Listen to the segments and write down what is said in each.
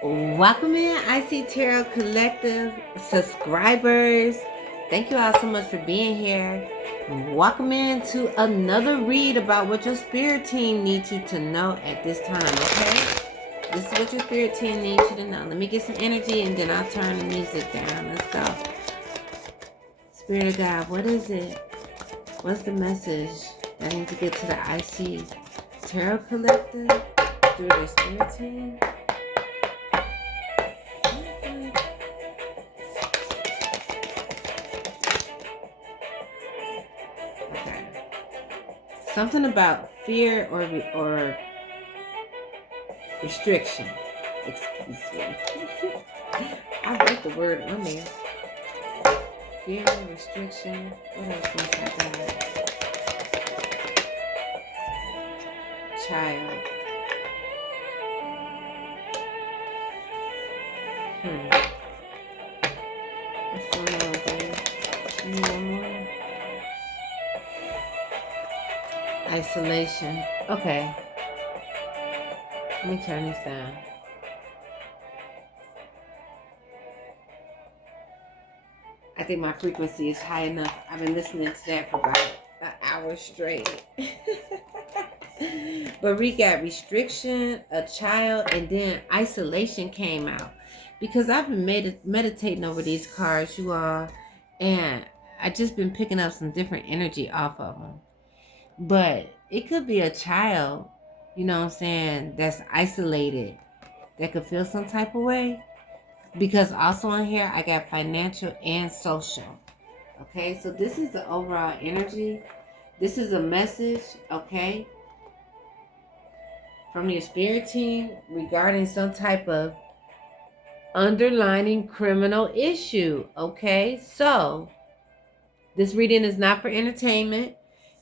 Welcome in, IC Tarot Collective subscribers. Thank you all so much for being here. Welcome in to another read about what your spirit team needs you to know at this time, okay? This is what your spirit team needs you to know. Let me get some energy and then I'll turn the music down. Let's go. Spirit of God, what is it? What's the message that I need to get to the IC Tarot Collective through their spirit team? Something about fear or restriction. Excuse me. I wrote the word on there. Fear, restriction. What else was that? Child. What's going on with that? Any more? Isolation. Okay. Let me turn this down. I think my frequency is high enough. I've been listening to that for about an hour straight. But we got restriction, a child, and then isolation came out. Because I've been meditating over these cards, you all, and I just been picking up some different energy off of them. But it could be a child, you know what I'm saying, that's isolated, that could feel some type of way. Because also in here, I got financial and social. Okay, so this is the overall energy. This is a message, okay, from your spirit team regarding some type of underlining criminal issue. Okay, so this reading is not for entertainment.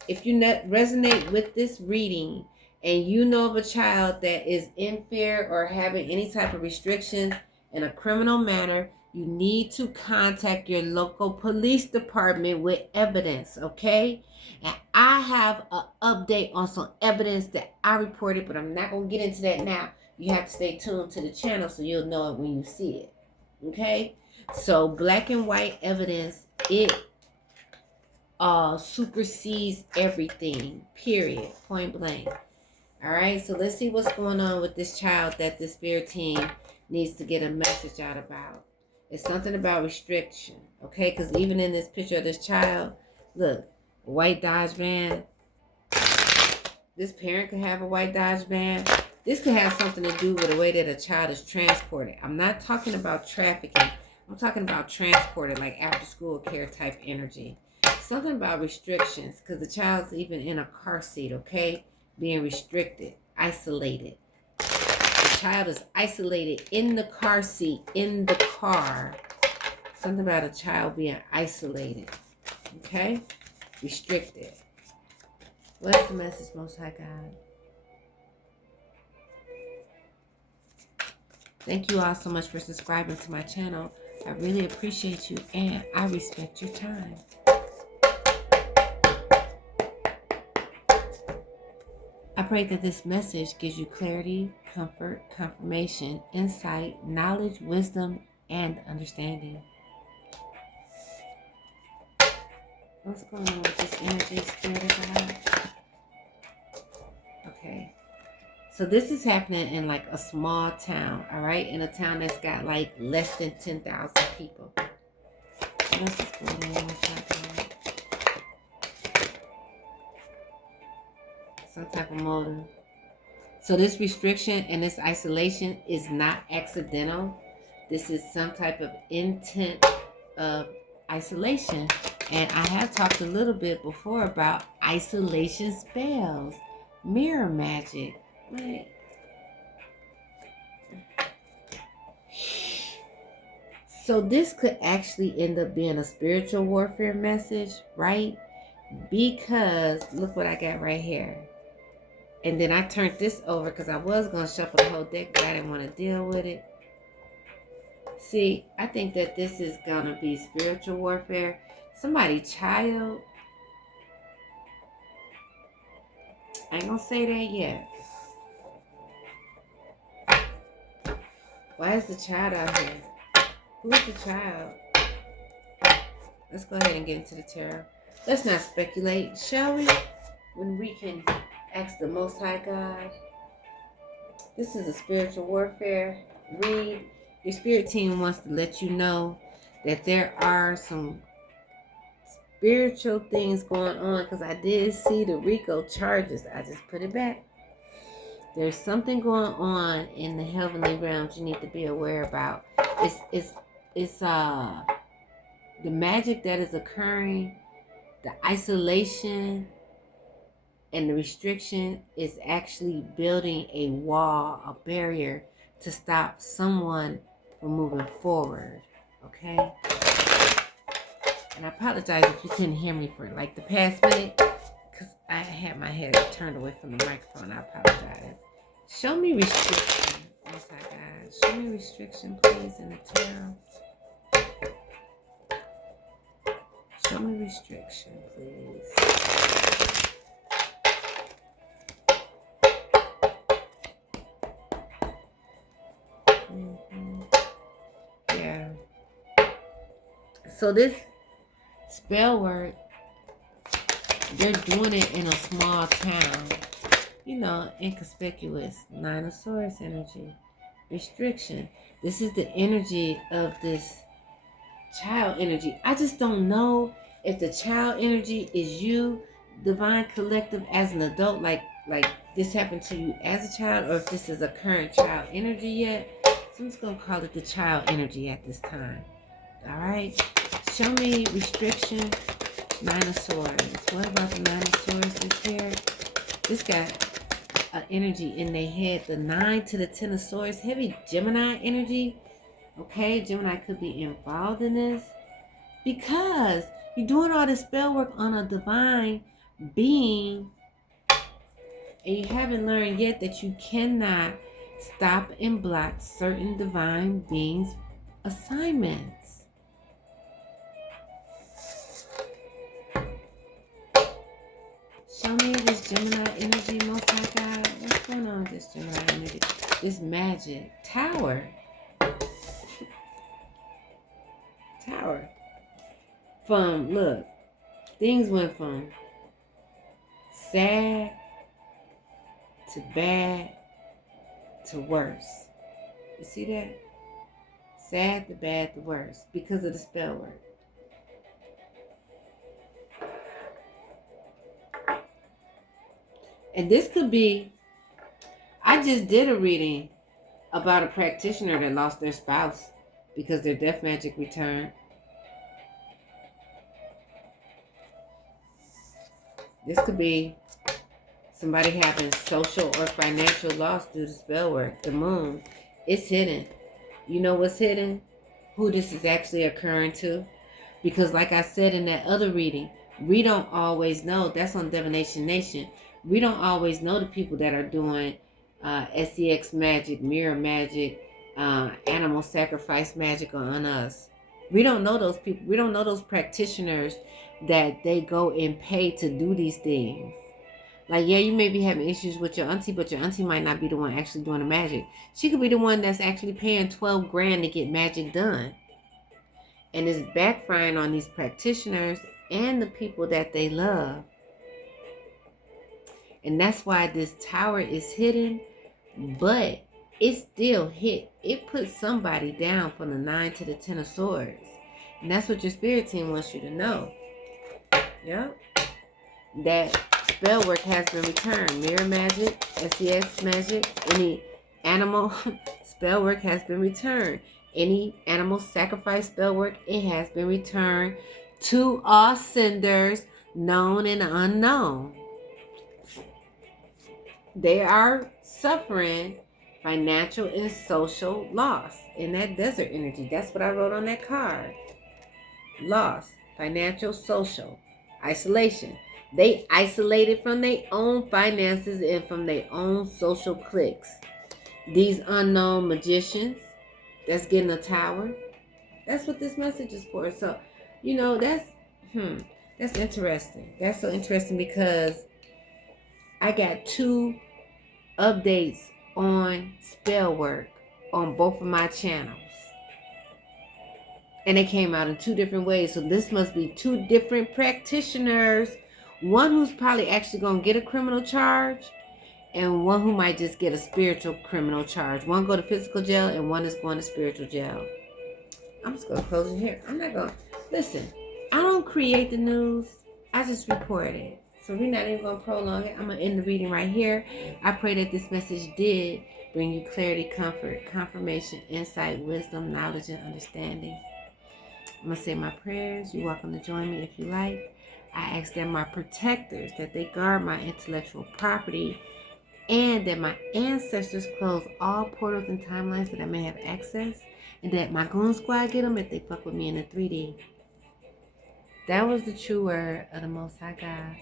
If you resonate with this reading and you know of a child that is in fear or having any type of restrictions in a criminal manner, you need to contact your local police department with evidence, okay? And I have an update on some evidence that I reported, but I'm not going to get into that now. You have to stay tuned to the channel so you'll know it when you see it, okay? So black and white evidence, it supersedes everything, period, point blank. All right, so let's see what's going on with this child that the spirit team needs to get a message out about. It's something about restriction, okay? Because even in this picture of this child, look, white Dodge van. This parent could have a white Dodge van. This could have something to do with the way that a child is transported. I'm not talking about trafficking. I'm talking about transported, like after school care type energy. Something about restrictions, because the child's even in a car seat, okay? Being restricted, isolated. The child is isolated in the car seat, in the car. Something about a child being isolated, okay? Restricted. What's the message, Most High God? Thank you all so much for subscribing to my channel. I really appreciate you and I respect your time. I pray that this message gives you clarity, comfort, confirmation, insight, knowledge, wisdom, and understanding. What's going on with this energy, Spirit of God? Okay. So this is happening in like a small town, all right? In a town that's got like less than 10,000 people. What else is going on? What's happening? Some type of motive. So this restriction and this isolation is not accidental. This is some type of intent of isolation. And I have talked a little bit before about isolation spells, mirror magic. Right. So this could actually end up being a spiritual warfare message, right? Because look what I got right here. And then I turned this over because I was going to shuffle the whole deck, but I didn't want to deal with it. See, I think that this is going to be spiritual warfare. Somebody child. I ain't going to say that yet. Why is the child out here? Who is the child? Let's go ahead and get into the tarot. Let's not speculate, shall we? When we can ask the Most High God. This is a spiritual warfare read. Your spirit team wants to let you know that there are some spiritual things going on, because I did see the RICO charges. I just put it back. There's something going on in the heavenly realms you need to be aware about. It's the magic that is occurring, the isolation and the restriction is actually building a wall, a barrier to stop someone from moving forward. Okay? And I apologize if you couldn't hear me for like the past minute, because I had my head turned away from the microphone. I apologize. Show me restriction. Yes, I got. Show me restriction, please, in the tarot. Show me restriction, please. Yeah. So this spell work, they're doing it in a small town. You know, inconspicuous. Nine of Swords energy. Restriction. This is the energy of this child energy. I just don't know if the child energy is you, Divine Collective, as an adult, like this happened to you as a child, or if this is a current child energy yet. So I'm just going to call it the child energy at this time. All right? Show me restriction. Nine of Swords. What about the Nine of Swords this here? This got an energy in their head. The 9 to the 10 of Swords. Heavy Gemini energy. Okay, Gemini could be involved in this. Because you're doing all this spell work on a divine being, and you haven't learned yet that you cannot stop and block certain divine beings' assignments. Show me this Gemini energy, Most High God. What's going on with this Gemini energy? This magic. Tower. Tower. From, look, things went from sad to bad to worse. You see that? Sad to bad to worse because of the spell work. And this could be, I just did a reading about a practitioner that lost their spouse because their death magic returned. This could be somebody having social or financial loss due to spell work. The moon, it's hidden. You know what's hidden? Who this is actually occurring to. Because like I said in that other reading, we don't always know. That's on Divination Nation. We don't always know the people that are doing SEX magic, mirror magic, animal sacrifice magic on us. We don't know those people. We don't know those practitioners that they go and pay to do these things. Like, yeah, you may be having issues with your auntie, but your auntie might not be the one actually doing the magic. She could be the one that's actually paying 12 grand to get magic done. And it's backfiring on these practitioners and the people that they love. And that's why this tower is hidden, but it still hit. It put somebody down from the 9 to the 10 of Swords. And that's what your spirit team wants you to know. Yeah. That spell work has been returned. Mirror magic, SES magic, any animal spell work has been returned. Any animal sacrifice spell work, it has been returned to all senders, known and unknown. They are suffering financial and social loss in that desert energy. That's what I wrote on that card. Loss, financial, social, isolation. They isolated from their own finances and from their own social cliques. These unknown magicians that's getting a tower. That's what this message is for. So, you know, that's interesting. That's so interesting because I got 2 updates on spell work on both of my channels. And they came out in 2 different ways. So this must be 2 different practitioners. One who's probably actually going to get a criminal charge, and one who might just get a spiritual criminal charge. One go to physical jail, and one is going to spiritual jail. I'm just going to close it here. I'm not going to... Listen, I don't create the news. I just report it. So we're not even going to prolong it. I'm going to end the reading right here. I pray that this message did bring you clarity, comfort, confirmation, insight, wisdom, knowledge, and understanding. I'm going to say my prayers. You're welcome to join me if you like. I ask that my protectors, that they guard my intellectual property, and that my ancestors close all portals and timelines that I may have access, and that my goon squad get them if they fuck with me in the 3D. That was the true word of the Most High God.